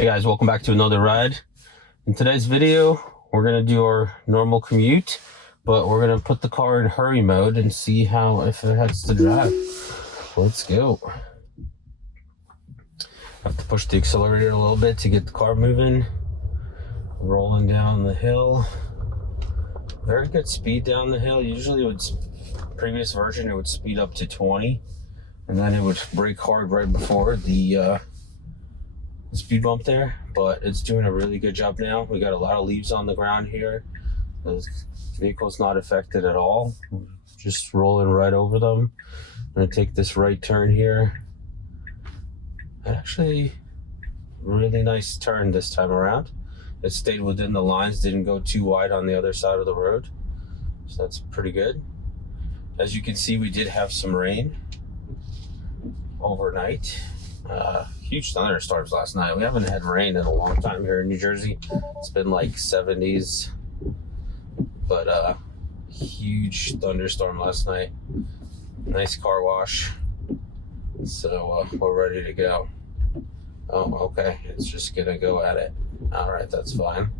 Hey guys, welcome back to another ride. In today's video, we're going to do our normal commute, but we're going to put the car in hurry mode and see if it has to drive. Let's go. Have to push the accelerator a little bit to get the car moving. Rolling down the hill. Very good speed down the hill. Usually with previous version, it would speed up to 20, and then it would brake hard right before the speed bump there, but it's doing a really good job now. We got a lot of leaves on the ground here. The vehicle's not affected at all. Just rolling right over them. I'm gonna take this right turn here. Actually, really nice turn this time around. It stayed within the lines, didn't go too wide on the other side of the road. So that's pretty good. As you can see, we did have some rain overnight. Huge thunderstorms last night. We haven't had rain in a long time here in New Jersey. It's been like 70s, but huge thunderstorm last night. Nice car wash. So we're ready to go. Oh, okay. It's just gonna go at it. All right, that's fine.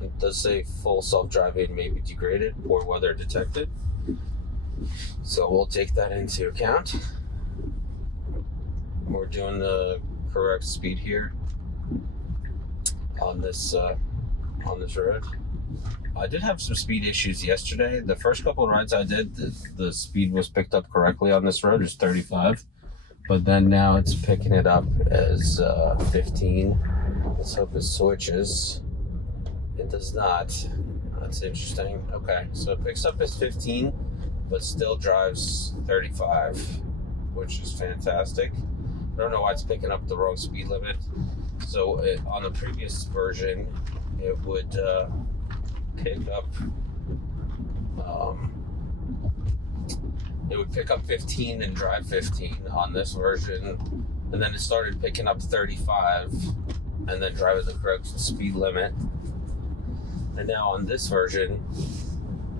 It does say full self-driving may be degraded, poor weather detected. So we'll take that into account. We're doing the correct speed here on this road. I did have some speed issues yesterday. The first couple of rides I did, the speed was picked up correctly on this road, it's 35, but then now it's picking it up as 15. Let's hope it switches. It does not. That's interesting. Okay, so it picks up as 15, but still drives 35, which is fantastic. I don't know why it's picking up the wrong speed limit. So on the previous version, it would pick up 15 and drive 15 on this version, and then it started picking up 35 and then driving the correct speed limit. And now on this version,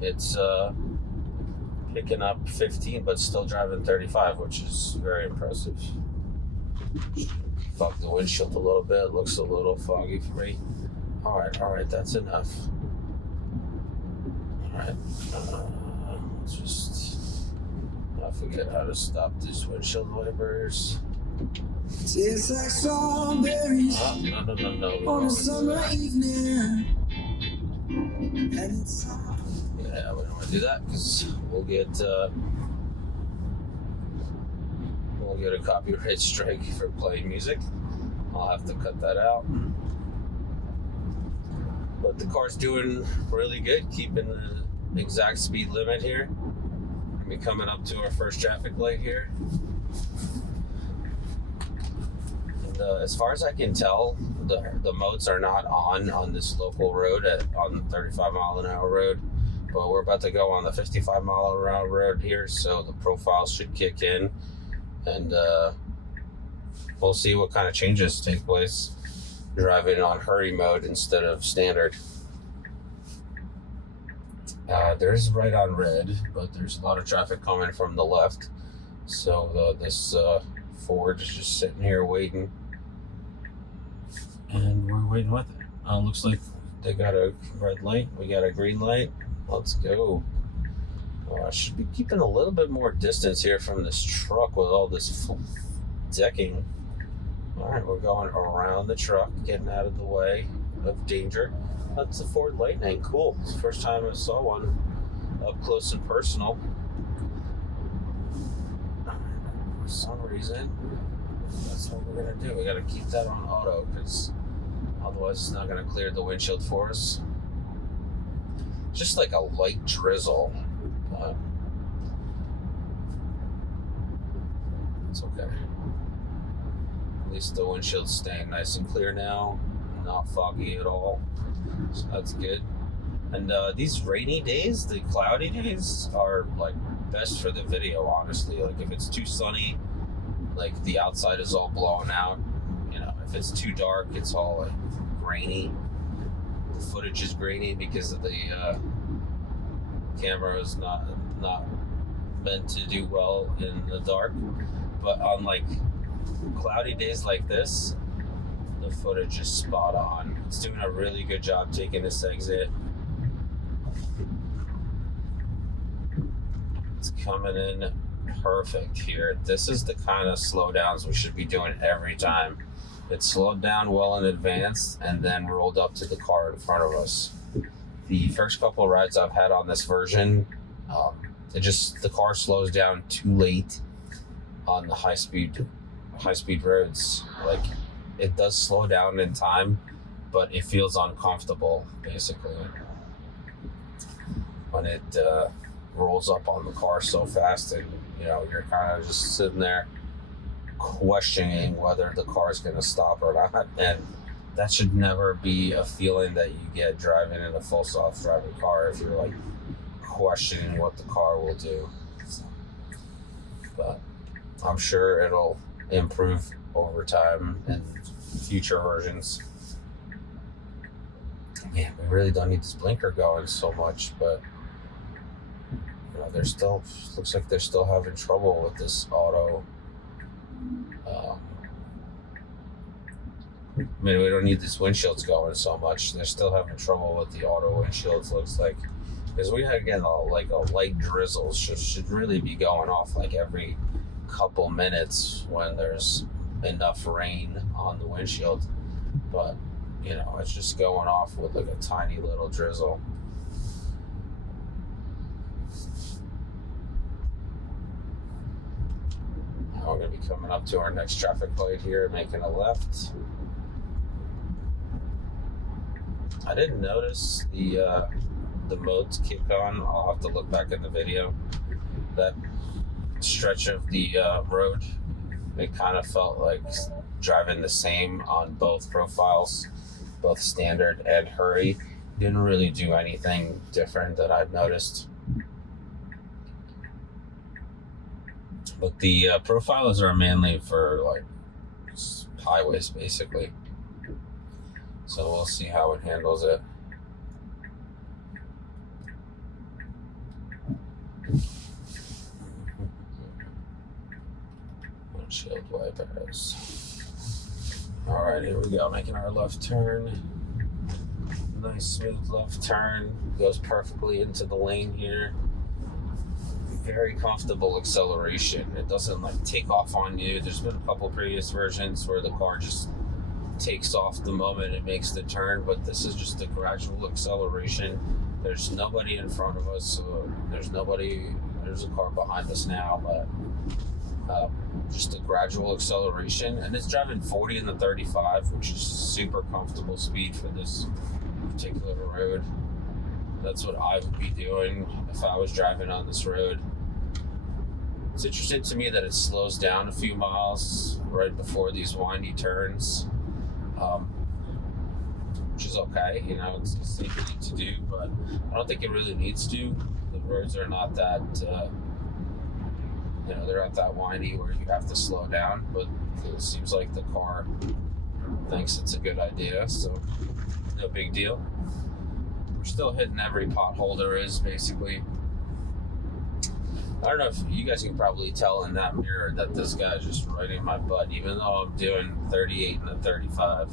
it's picking up 15 but still driving 35, which is very impressive. Fog the windshield a little bit. It looks a little foggy for me. All right, that's enough. All right, let's just forget how to stop these windshield wipers. Tastes like strawberries No. on a summer evening. And it's Yeah, we don't want to do that because we'll get a copyright strike for playing music. I'll have to cut that out. But the car's doing really good, keeping the exact speed limit here. We'll be coming up to our first traffic light here. And as far as I can tell, the modes are not on this local road on the 35 mile an hour road. But we're about to go on the 55 mile an hour road here, so the profile should kick in. And we'll see what kind of changes take place driving on hurry mode instead of standard. There's right on red, but there's a lot of traffic coming from the left. So this Ford is just sitting here waiting. And we're waiting with it. Looks like they got a red light. We got a green light. Let's go. I should be keeping a little bit more distance here from this truck with all this decking. All right, we're going around the truck, getting out of the way of danger. That's a Ford Lightning. Cool. It's the first time I saw one up close and personal. For some reason, that's what we're going to do. We got to keep that on auto because otherwise it's not going to clear the windshield for us. Just like a light drizzle. But it's okay. At least the windshield's staying nice and clear now, not foggy at all, so that's good. And these rainy days, the cloudy days, are like best for the video, honestly. Like if it's too sunny, like the outside is all blown out. You know, if it's too dark, it's all like grainy. The footage is grainy because of the camera is not meant to do well in the dark. But on like cloudy days like this, footage is spot on. It's doing a really good job taking this exit. It's coming in perfect here. This is the kind of slowdowns we should be doing every time. It's slowed down well in advance and then rolled up to the car in front of us. The first couple of rides I've had on this version, the car slows down too late on the high speed roads. Like, it does slow down in time, but it feels uncomfortable basically when it rolls up on the car so fast, and you're kind of just sitting there questioning whether the car is going to stop or not. And that should never be a feeling that you get driving in a full self-driving car, if you're like questioning what the car will do. But I'm sure it'll improve over time in future versions. Man, we really don't need this blinker going so much, but looks like they're still having trouble with this auto. I mean, we don't need these windshields going so much. They're still having trouble with the auto windshields, looks like. Because we had, again, a light drizzle should really be going off like every couple minutes when there's enough rain on the windshield. But, it's just going off with like a tiny little drizzle. Now we're going to be coming up to our next traffic light here, making a left. I didn't notice the modes kick on. I'll have to look back in the video. That stretch of the road, it kind of felt like driving the same on both profiles, both standard and hurry. Didn't really do anything different that I've noticed. But the profiles are mainly for like highways basically. So we'll see how it handles it. Windshield wipers. Alright, here we go, making our left turn. Nice smooth left turn. Goes perfectly into the lane here. Very comfortable acceleration. It doesn't like take off on you. There's been a couple previous versions where the car just takes off the moment it makes the turn, but this is just a gradual acceleration. There's nobody in front of us, so there's a car behind us now, but just a gradual acceleration. And it's driving 40 in the 35, which is super comfortable speed for this particular road. That's what I would be doing if I was driving on this road. It's interesting to me that it slows down a few miles right before these windy turns. Which is okay, it's a safe thing to do, but I don't think it really needs to. The roads are not that, they're not that windy where you have to slow down, but it seems like the car thinks it's a good idea, so no big deal. We're still hitting every pothole there is, basically. I don't know if you guys can probably tell in that mirror that this guy's just right in my butt, even though I'm doing 38 and a 35.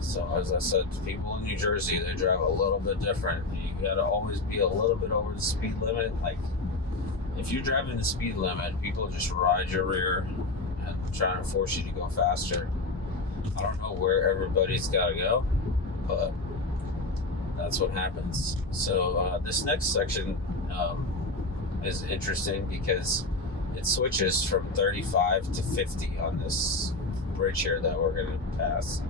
So as I said, people in New Jersey, they drive a little bit different. You gotta always be a little bit over the speed limit. Like, if you're driving the speed limit, people just ride your rear and try to force you to go faster. I don't know where everybody's gotta go, but that's what happens. So this next section is interesting because it switches from 35 to 50 on this bridge here that we're going to pass.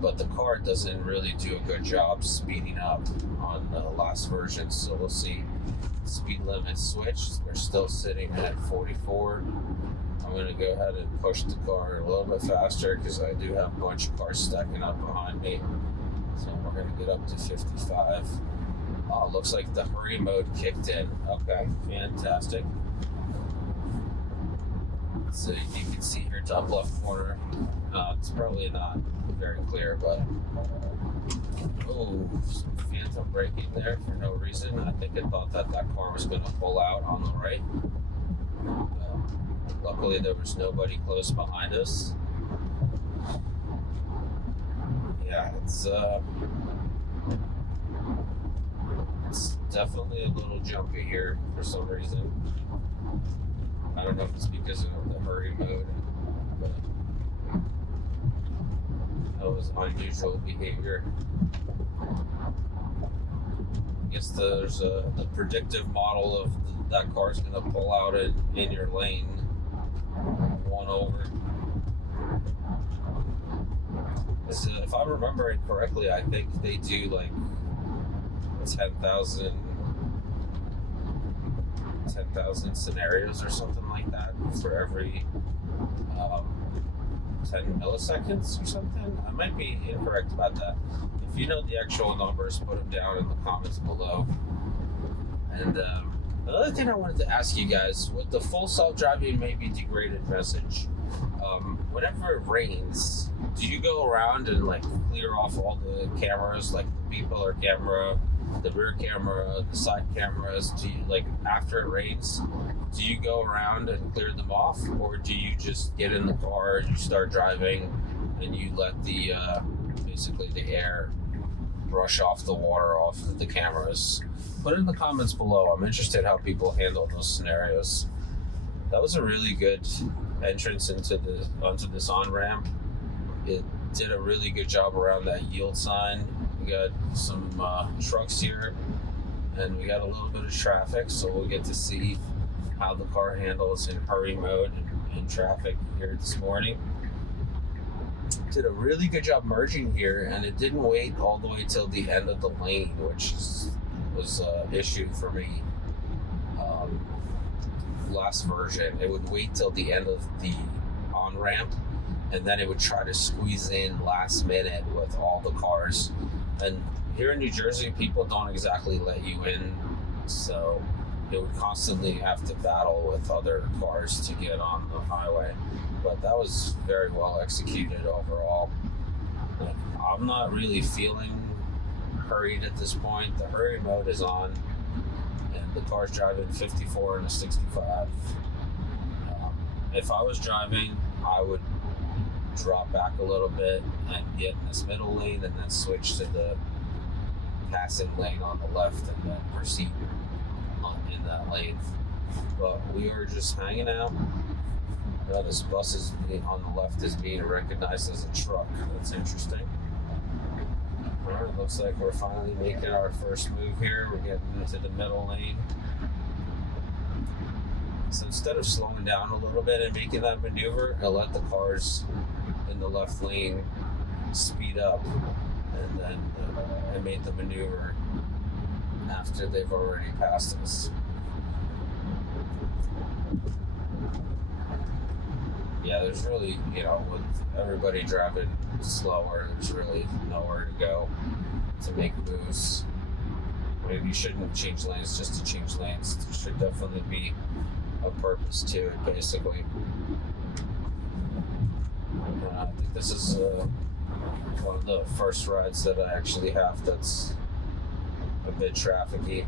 But the car doesn't really do a good job speeding up on the last version. So we'll see. Speed limit switched. We're still sitting at 44. I'm going to go ahead and push the car a little bit faster because I do have a bunch of cars stacking up behind me. So we're going to get up to 55. Looks like the hurry mode kicked in. Okay, fantastic. So you can see here, top left corner. It's probably not very clear, but some phantom braking there for no reason. I think it thought that car was going to pull out on the right. Luckily, there was nobody close behind us. yeah, it's definitely a little jumpy here for some reason. I don't know if it's because of the hurry mode, but that was unusual behavior. I guess there's the predictive model of that car's going to pull out in your lane, one over. If I'm remembering correctly, I think they do like 10,000 scenarios or something like that for every 10 milliseconds or something. I might be incorrect about that. If you know the actual numbers, put them down in the comments below. And another thing I wanted to ask you guys, with the full self-driving may be degraded message, whenever it rains, do you go around and like clear off all the cameras, like the B-pillar camera, the rear camera, the side cameras? Do you, like, after it rains, do you go around and clear them off, or do you just get in the car and you start driving and you let the basically the air brush off the water off of the cameras? Put it in the comments below. I'm interested how people handle those scenarios. That was a really good entrance onto this on-ramp. It did a really good job around that yield sign. We got some trucks here, and we got a little bit of traffic, so we'll get to see how the car handles in hurry mode and traffic here this morning. Did a really good job merging here, and it didn't wait all the way till the end of the lane, which was an issue for me. Last version, it would wait till the end of the on-ramp, and then it would try to squeeze in last minute with all the cars. And here in New Jersey, people don't exactly let you in, so it would constantly have to battle with other cars to get on the highway. But that was very well executed overall. Like, I'm not really feeling hurried at this point. The hurry mode is on, and the car's driving 54 and a 65. If I was driving, I would drop back a little bit and get in this middle lane, and then switch to the passing lane on the left, and then proceed in that lane. But we are just hanging out. This bus is on the left is being recognized as a truck. That's interesting. Alright, looks like we're finally making our first move here. We're getting into the middle lane. So instead of slowing down a little bit and making that maneuver, I let the cars in the left lane speed up, and then I made the maneuver after they've already passed us. Yeah, there's really, with everybody driving slower, there's really nowhere to go to make moves. I mean, you shouldn't change lanes just to change lanes. There should definitely be a purpose to it, basically. I think this is one of the first rides that I actually have that's a bit trafficky.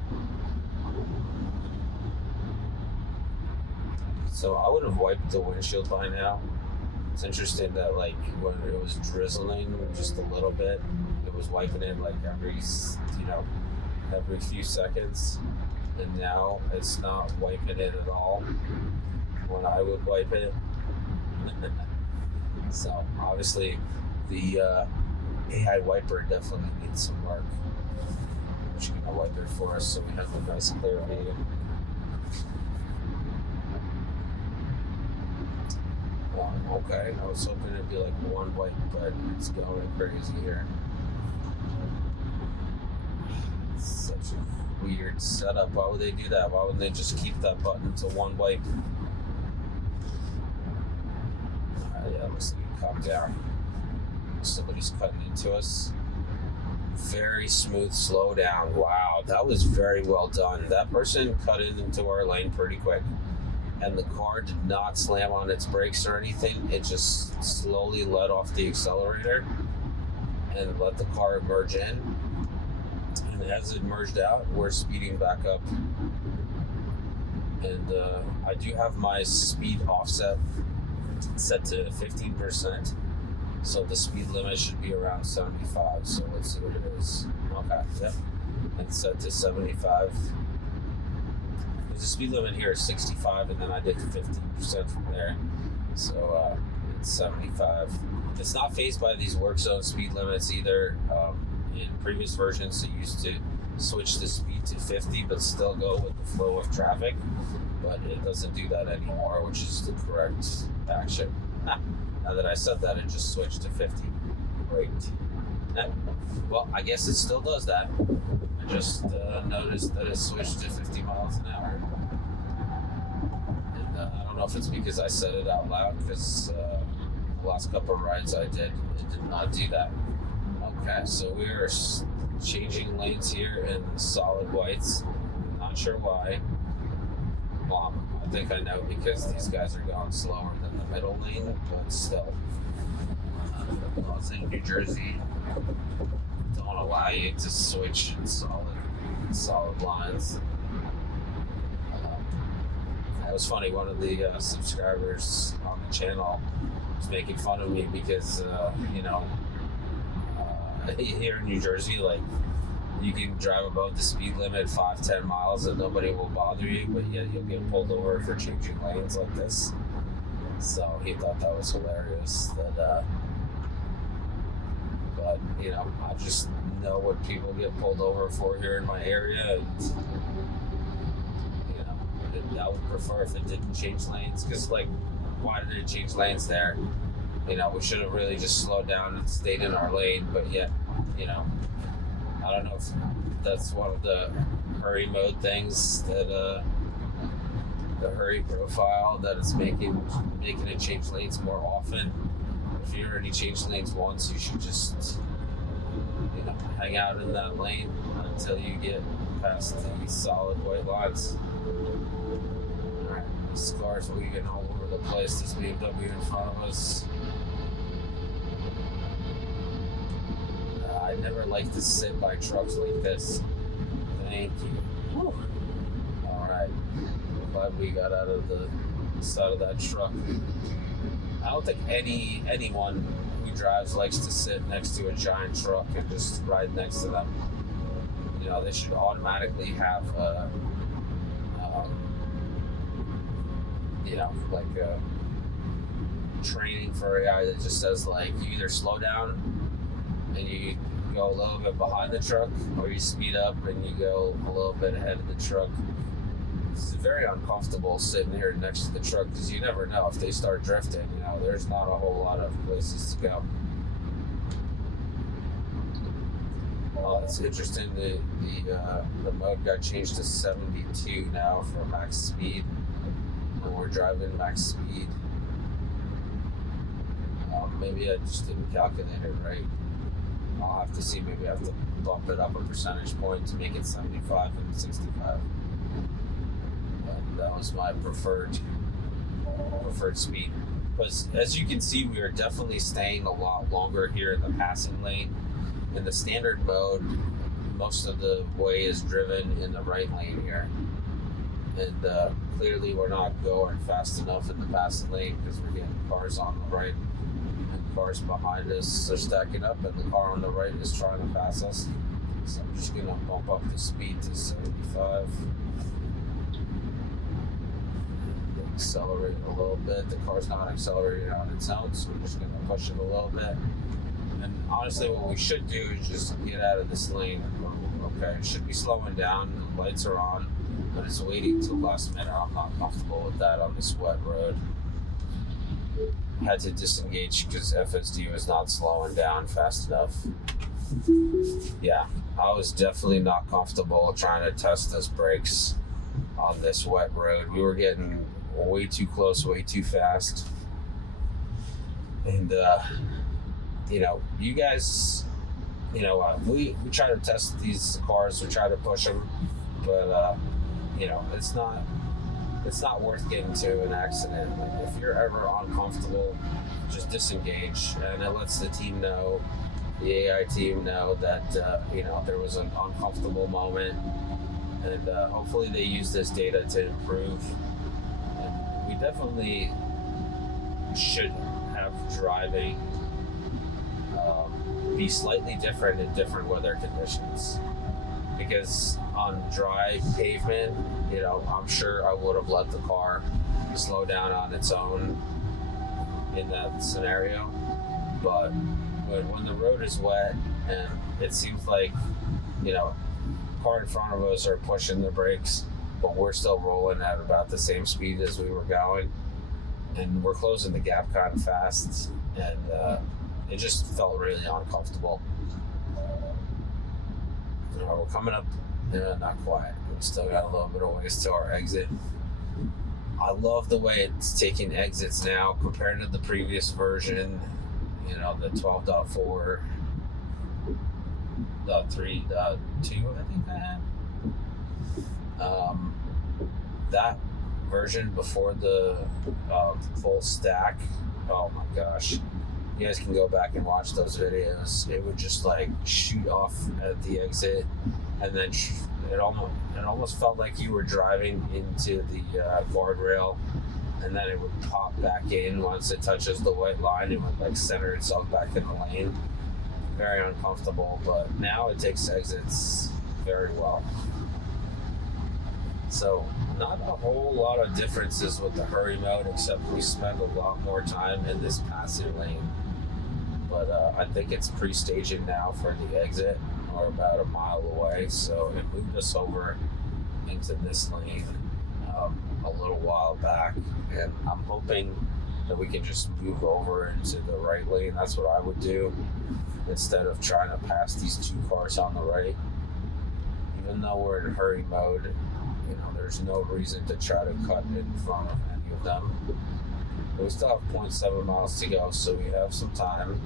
So I would have wiped the windshield by now. It's interesting that, like, when it was drizzling just a little bit, it was wiping it like every few seconds, and now it's not wiping it at all when I would wipe it. So obviously the AI wiper definitely needs some work. I'm just gonna wipe it for us so we have a nice clear view. Okay, I was hoping it'd be like one wipe, but it's going crazy here. It's such a weird setup. Why would they do that? Why wouldn't they just keep that button to one wipe? Yeah, looks like a cop down. Somebody's cutting into us. Very smooth slowdown. Wow, that was very well done. That person cut into our lane pretty quick, and the car did not slam on its brakes or anything. It just slowly let off the accelerator and let the car merge in. And as it merged out, we're speeding back up. And I do have my speed offset set to 15%. So the speed limit should be around 75. So let's see what it is. Okay, yep. It's set to 75. The speed limit here is 65, and then I did 50% from there. So it's 75. It's not phased by these work zone speed limits either. In previous versions, they used to switch the speed to 50, but still go with the flow of traffic. But it doesn't do that anymore, which is the correct action. Now that I said that, it just switched to 50. Great. Well, I guess it still does that. I just noticed that it switched to 50 miles an hour. And I don't know if it's because I said it out loud, because the last couple of rides I did, it did not do that. Okay, so we are changing lanes here in solid whites. Not sure why. Well, I think I know, because these guys are going slower than the middle lane, but still. I was in New Jersey. Don't allow you to switch in solid lines. It was funny, one of the subscribers on the channel was making fun of me because, here in New Jersey, like, you can drive above the speed limit 5-10 miles and nobody will bother you, but yet you'll get pulled over for changing lanes like this. So he thought that was hilarious. But I just know what people get pulled over for here in my area, and I would prefer if it didn't change lanes, because, like, why did it change lanes there? We should have really just slowed down and stayed in our lane, but yet, I don't know if that's one of the hurry mode things, that the hurry profile, that it's making it change lanes more often. If you already changed lanes once, you should just hang out in that lane until you get past the solid white lines. Alright, this car's weaving all over the place. This BMW in front of us. I never like to sit by trucks like this. Thank you. Alright. Glad we got out of the side of that truck. I don't think anyone who drives likes to sit next to a giant truck and just ride next to them. They should automatically have like a training for AI that just says, like, you either slow down and you go a little bit behind the truck, or you speed up and you go a little bit ahead of the truck. It's very uncomfortable sitting here next to the truck, because you never know if they start drifting. There's not a whole lot of places to go. Oh, it's interesting. The mode got changed to 72 now for max speed, and we're driving max speed. Maybe I just didn't calculate it right. I'll have to see. Maybe I have to bump it up a percentage point to make it 75 and 65. But that was my preferred speed. But as you can see, we are definitely staying a lot longer here in the passing lane. In the standard mode, most of the way is driven in the right lane here. And clearly we're not going fast enough in the passing lane, because we're getting cars on the right. Cars behind us are stacking up, and the car on the right is trying to pass us. So I'm just gonna bump up the speed to 75. Accelerate a little bit. The car's not accelerating on its own, so we're just gonna push it a little bit. And honestly, what we should do is just get out of this lane. Okay, it should be slowing down. The lights are on, but it's waiting till last minute. I'm not comfortable with that on this wet road. Had to disengage because FSD was not slowing down fast enough. Yeah, I was definitely not comfortable trying to test those brakes on this wet road. We were getting way too close, way too fast. And, you guys, we try to test these cars, we try to push them, but, it's not worth getting to an accident. Like, if you're ever uncomfortable, just disengage, and it lets the team know, the AI team know that there was an uncomfortable moment, and hopefully they use this data to improve. And we definitely should have driving be slightly different in different weather conditions. Because on dry pavement, you know, I'm sure I would have let the car slow down on its own in that scenario. But when the road is wet and it seems like, you know, car in front of us are pushing the brakes, but we're still rolling at about the same speed as we were going, and we're closing the gap kind of fast, and it just felt really uncomfortable. You know, we're coming up, not quite. We still got a little bit of ways to our exit. I love the way it's taking exits now compared to the previous version. You know, the 12.4, the 3.2, I think I had. That version before the full stack, oh my gosh. You guys can go back and watch those videos. It would just like shoot off at the exit, and then it almost felt like you were driving into the guardrail, and then it would pop back in once it touches the white line. It would like center itself back in the lane. Very uncomfortable, but now it takes exits very well. So not a whole lot of differences with the hurry mode, except we spend a lot more time in this passive lane. But I think it's pre-staging now for the exit, or about a mile away. So it moved us over into this lane a little while back, and I'm hoping that we can just move over into the right lane. That's what I would do instead of trying to pass these two cars on the right. Even though we're in hurry mode, you know, there's no reason to try to cut in front of any of them. But we still have 0.7 miles to go, so we have some time.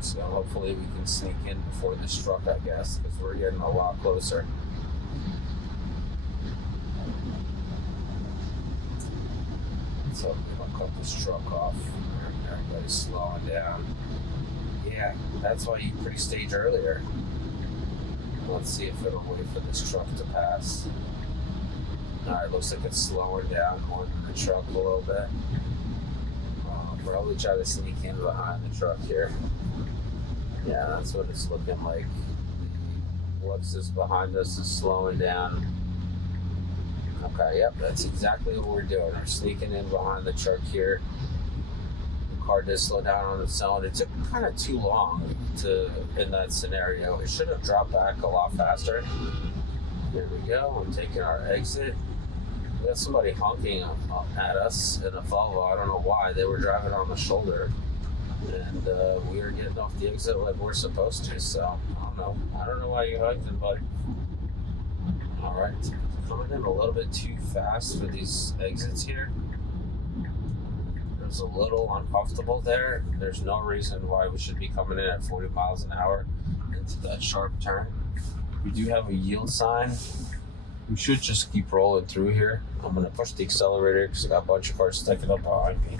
So hopefully we can sneak in before this truck, I guess, because we're getting a lot closer. So I'll cut this truck off. Everybody's slowing down. Yeah, that's why you pre-stage earlier. Let's see if it'll wait for this truck to pass. Alright, looks like it's slowing down more than the truck a little bit. I'll probably try to sneak in behind the truck here. Yeah, that's what it's looking like. What's this behind us is slowing down. Okay, yep, that's exactly what we're doing. We're sneaking in behind the truck here. The car did slow down on its own. It took kind of too long in that scenario. It should have dropped back a lot faster. Here we go. I'm taking our exit. We got somebody honking at us in a Volvo. I don't know why. They were driving on the shoulder. And we were getting off the exit like we're supposed to. So, I don't know why you honked, but alright. Coming in a little bit too fast for these exits here. It was a little uncomfortable there. There's no reason why we should be coming in at 40 miles an hour into that sharp turn. We do have a yield sign. We should just keep rolling through here. I'm going to push the accelerator because I got a bunch of cars sticking up behind me.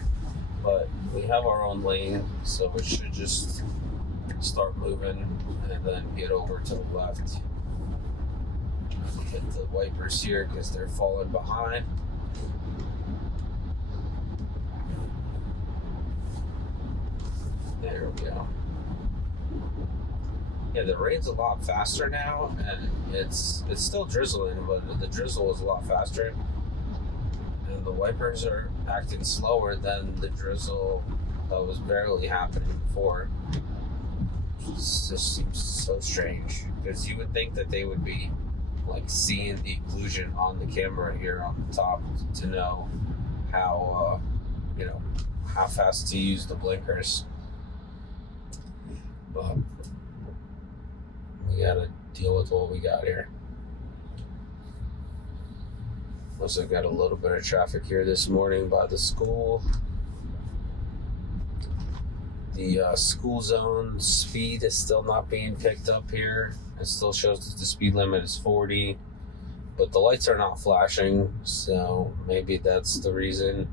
But we have our own lane, so we should just start moving and then get over to the left. Hit the wipers here because they're falling behind. There we go. Yeah, the rain's a lot faster now, and it's still drizzling, but the drizzle is a lot faster. And the wipers are acting slower than the drizzle that was barely happening before. It just seems so strange, because you would think that they would be like seeing the occlusion on the camera here on the top to know how how fast to use the blinkers. But we gotta deal with what we got here. Also got a little bit of traffic here this morning by the school. The school zone speed is still not being picked up here. It still shows that the speed limit is 40, but the lights are not flashing, so maybe that's the reason.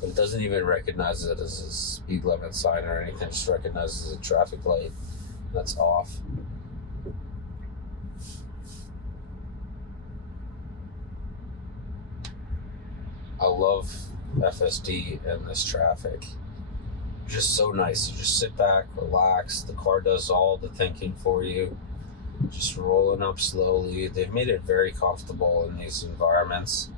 But it doesn't even recognize it as a speed limit sign or anything, it just recognizes a traffic light that's off. I love FSD and this traffic. just so nice. You just sit back, relax. The car does all the thinking for you. Just rolling up slowly. They've made it very comfortable in these environments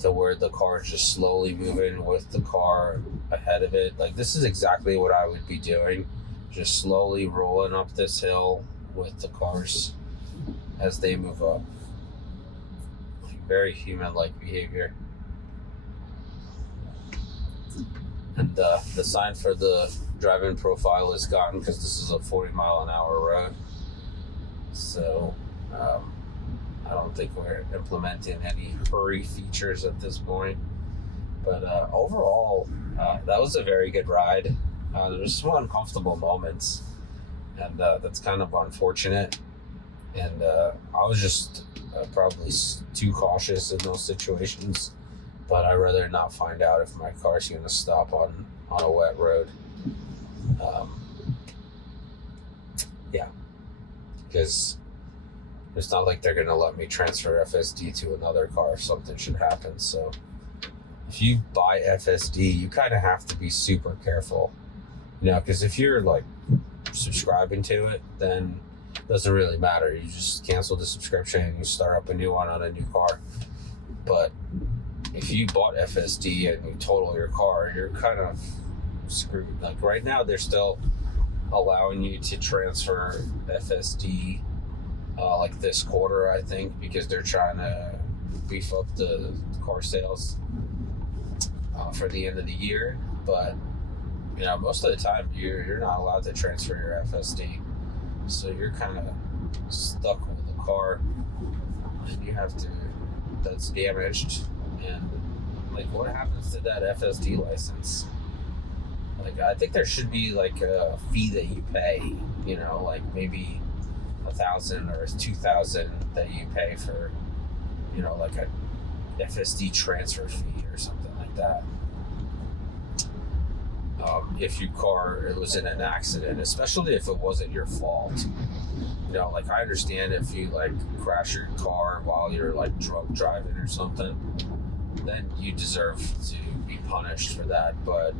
to where the car is just slowly moving with the car ahead of it. Like, this is exactly what I would be doing. Just slowly rolling up this hill with the cars as they move up. Very human-like behavior. And the sign for the driving profile is gone because this is a 40-mile-an-hour road. So I don't think we're implementing any hurry features at this point. But overall, that was a very good ride. There's some uncomfortable moments, and that's kind of unfortunate. And I was just probably too cautious in those situations. But I'd rather not find out if my car's going to stop on a wet road. Yeah. Because it's not like they're going to let me transfer FSD to another car if something should happen. So if you buy FSD, you kind of have to be super careful. You know, because if you're like subscribing to it, then it doesn't really matter. You just cancel the subscription and you start up a new one on a new car. But if you bought FSD and you total your car, you're kind of screwed. Like right now, they're still allowing you to transfer FSD like this quarter, I think, because they're trying to beef up the car sales for the end of the year. But you know, most of the time you're not allowed to transfer your FSD, so you're kind of stuck with the car, and you have to. That's damaged. And like, what happens to that FSD license? Like, I think there should be like a fee that you pay, you know, like maybe $1,000 or $2,000 that you pay for, you know, like a FSD transfer fee or something like that. If your car was in an accident, especially if it wasn't your fault. You know, like, I understand if you like crash your car while you're like drunk driving or something, then you deserve to be punished for that. But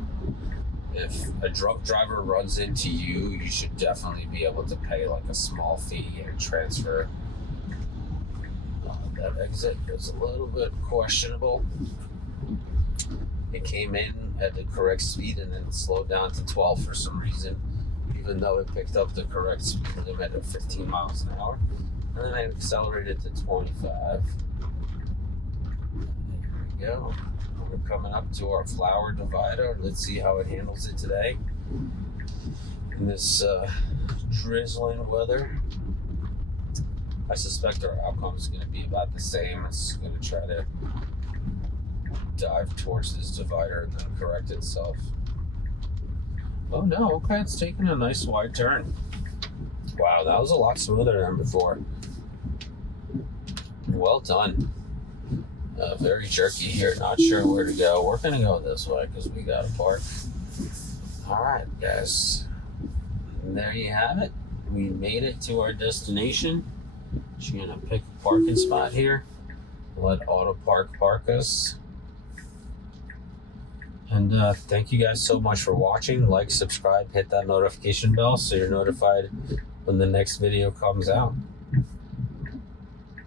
if a drunk driver runs into you, you should definitely be able to pay like a small fee and transfer. That exit was a little bit questionable. It came in at the correct speed and then slowed down to 12 for some reason, even though it picked up the correct speed limit of 15 miles an hour. And then I accelerated to 25. There we go. We're coming up to our flower divider. Let's see how it handles it today in this drizzling weather. I suspect our outcome is going to be about the same. It's going to try to dive towards this divider and then correct itself. Oh no, okay, it's taking a nice wide turn. Wow, that was a lot smoother than before. Well done. Very jerky here, not sure where to go. We're gonna go this way because we got a park. Alright, guys. And there you have it. We made it to our destination. Just gonna pick a parking spot here. Let Auto park us. And thank you guys so much for watching. Like, subscribe, hit that notification bell so you're notified when the next video comes out.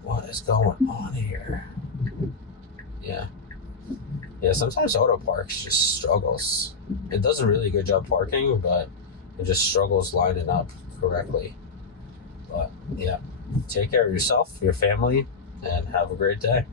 What is going on here? Yeah, sometimes Auto Parks just struggles. It does a really good job parking, but it just struggles lining up correctly. But yeah, take care of yourself, your family, and have a great day.